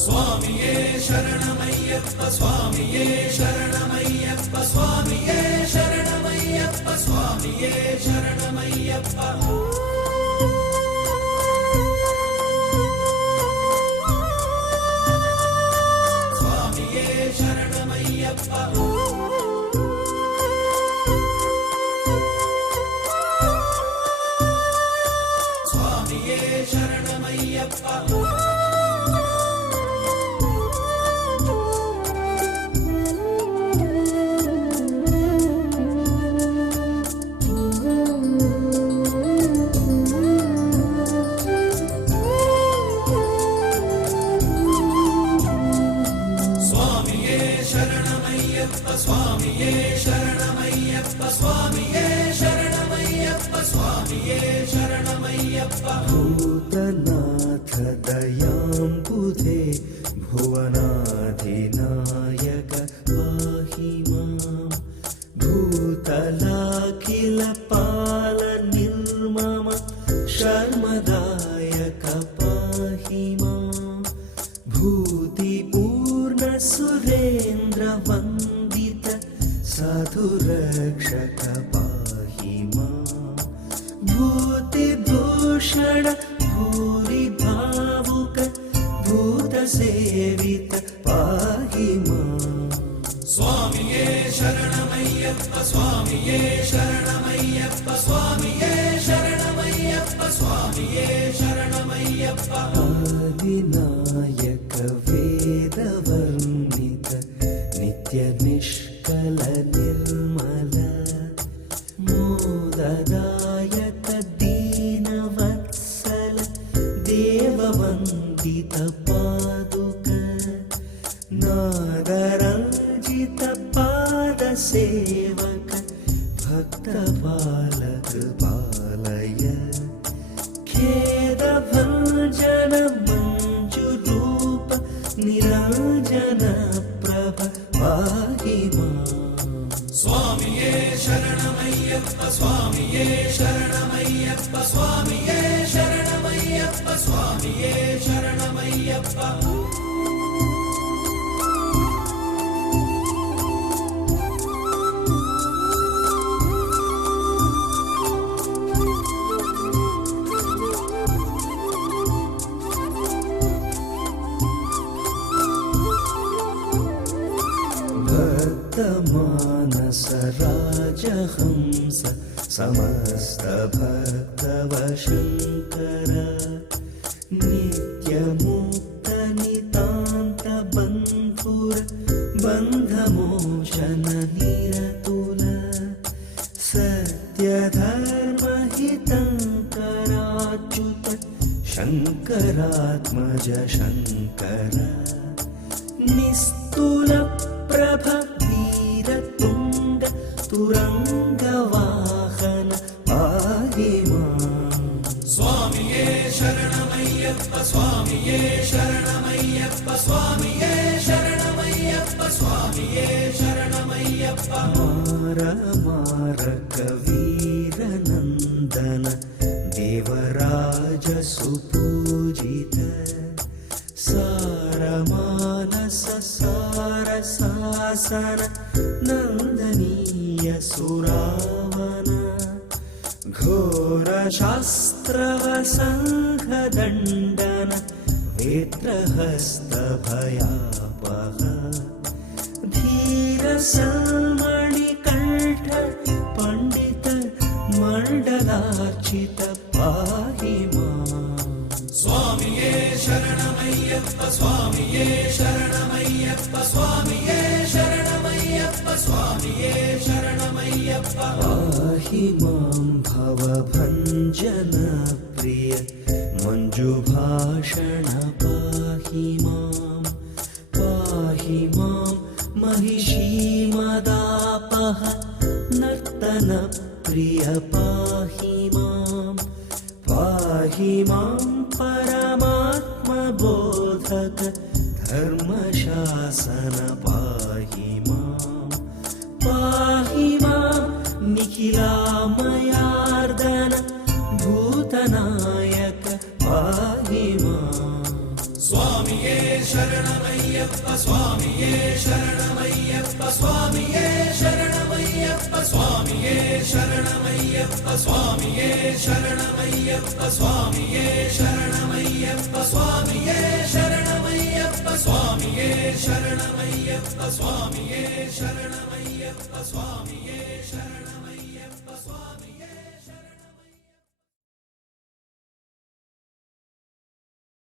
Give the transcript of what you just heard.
ಸ್ವಾಮಿಯೇ ಶರಣಮಯ್ಯಪ್ಪ ಸ್ವಾಮಿಯೇ ಶರಣಮಯ್ಯಪ್ಪ ಸ್ವಾಮಿಯೇ ಶರಣಮಯ್ಯಪ್ಪ ಸ್ವಾಮಿಯೇ ಶರಣಮಯ್ಯಪ್ಪ ಸ್ವಾಮಿಯೇ ಶರಣಮಯ್ಯಪ್ಪ ಸ್ವಾಮಿಯೇ ಶರಣಮಯ್ಯಪ್ಪ ಸ್ವಾಮಿಯೇ ಶರಣಮಯ್ಯಪ್ಪ ಸ್ವಾಮಿಯೇ ಶರಣಮಯ್ಯಪ್ಪ ಸ್ವಾಮಿಯೇ ಶರಣಮಯ್ಯಪ್ಪ ಭೂತನಾಥ ದಯಾಂಬುಧೇ ಭುವನಾಧಿನಾಯಕ ಪಾಹಿ ಮಾಂ ಭೂತಲಾಖಿಲ ಪಾಲ ನಿರ್ಮಮ ಶರ್ಮದಾಯಕ ಪಾಹಿ ಮಾಂ ಭೂತಿಪೂರ್ಣ ಸುರೇಂದ್ರ ವಂದಿತ ಸಾಧುರಕ್ಷಕ ಪಾಹಿ ಮಾಂ ಭೂತಿಭೂಷಣ ಭೂರಿ ಭಾವುಕ ಭೂತ ಸೇವಿತ ಪಾಹಿ ಮಾಂ ಸ್ವಾಮಿಯೇ ಶರಣಮಯ್ಯಪ್ಪ ಸ್ವಾಮಿಯೇ ಶರಣಮಯ್ಯಪ್ಪ ಸ್ವಾಮಿಯೇ ಶರಣಮಯ್ಯಪ್ಪ ಸ್ವಾಮಿಯೇ ಶರಣಮಯ್ಯಪ್ಪ ಆದಿನಾಯಕ ವೇದವರ್ಣಿತ ನಿತ್ಯ ನಿಷ್ಕಲ ನಿರ್ಮಲ ಮೋದದಾಯಕ ದೀನವತ್ಸಲ ದೇವವಂದಿತ ಪಾದುಕ ನಾದರಂಜಿತ ಪಾದ ಸೇವಕ ಭಕ್ತ ಬಾಲಕ ಬಾಲಯ ಖೇದ ಭಂಜನ ಮಂಜು ರೂಪ ನಿರಂಜನ ಪ್ರಭ ಪಾಹಿ ಮಾಂ ಸ್ವಾಮಿಯೇ ಶರಣಮಯ್ಯಪ್ಪ ಸ್ವಾಮಿಯೇ ಶರಣಮಯ್ಯಪ್ಪ ಸ್ವಾಮಿಯೇ ಶರಣಮಯ್ಯಪ್ಪ ಸ್ವಾಮಿಯೇ ಶರಣಮಯ್ಯಪ್ಪ ಮಾನಸ ರಾಜಹಂಸ ಸಮಸ್ತ ಭಕ್ತವ ಶಂಕರ ನಿತ್ಯ ಮುಕ್ತ ನಿತಾಂತ ಬಂಧುರ ಬಂಧ ಮೋಚನ ನಿರತುಲ ಸತ್ಯ ಧರ್ಮ ಹಿತಂಕರಾಚ್ಯುತ ಶಂಕರಾತ್ಮಜ ಶಂಕರ ನಿಸ್ತುಲ ಪ್ರಭ ವೀರ ತುಂಗ ತುರಂಗ ವಾಹನ ಪಾಹಿ ಮಾಂ ಸ್ವಾಮಿಯೇ ಶರಣಮಯ್ಯಪ್ಪ ಸ್ವಾಮಿಯೇ ಶರಣಮಯ್ಯಪ್ಪ ಸ್ವಾಮಿಯೇ ಶರಣಮಯ್ಯಪ್ಪ ಸ್ವಾಮಿಯೇ ಶರಣಮಯ್ಯಪ್ಪ ಮಾರ ಮಾರಕ ವೀರ ನಂದನ ದೇವರಾಜ ಸುಪೂಜಿತ ಸಾರ ಮಾನಸ ಸಾರ ಸಾಸನ ನಂದನೀಯ ಸುರಾವನ ಘೋರ ಶಾಸ್ತ್ರವ ಸಂಘದಂಡನ ವೇತ್ರಹಸ್ತ ಭಯಾಪಹ ಧೀರ ಸಲ್ಮಣಿ ಕಂಠ ಪಂಡಿತ ಮಂಡಲಾರ್ಚಿತ ಪಾಹಿ ಮಾಂ ಸ್ವಾಮಿಯೇ ಶರಣಮಯ್ಯಪ್ಪ ಸ್ವಾಮಿಯೇ ಶರಣಮಯ್ಯಪ್ಪ ಸ್ವಾಮಿಯೇ ಶರಣಮಯ್ಯಪ್ಪ ಸ್ವಾಮಿಯೇ ಶರಣಮಯ್ಯಪ್ಪ ಪಾಹಿ ಮಾಂ ಭವಭಂಜನ ಪ್ರಿಯ ಮಂಜುಭಾಷಣ ಪಾಹಿ ಮಾಂ ಪಾಹಿ ಮಾಂ महिषीमदापह नर्तन प्रिय पाहि मां परमात्मबोधक धर्मशासन पाहि मां निखिलामयार्दन भूतनायक पाहि मां ಸ್ವಾಮಿಯೇ ಶರಣಮಯ್ಯಪ್ಪ ಸ್ವಾಮಿಯೇ ಶರಣಮಯ್ಯಪ್ಪ ಸ್ವಾಮಿಯೇ ಶರಣಮಯ್ಯಪ್ಪ ಸ್ವಾಮಿಯೇ ಶರಣಮಯ್ಯಪ್ಪ ಸ್ವಾಮಿಯೇ ಶರಣಮಯ್ಯಪ್ಪ ಸ್ವಾಮಿಯೇ ಶರಣಮಯ್ಯಪ್ಪ ಸ್ವಾಮಿಯೇ ಶರಣಮಯ್ಯಪ್ಪ ಸ್ವಾಮಿಯೇ ಶರಣಮಯ್ಯಪ್ಪ ಸ್ವಾಮಿಯೇ ಶರಣಮಯ್ಯಪ್ಪ ಸ್ವಾಮಿಯೇ ಶರಣ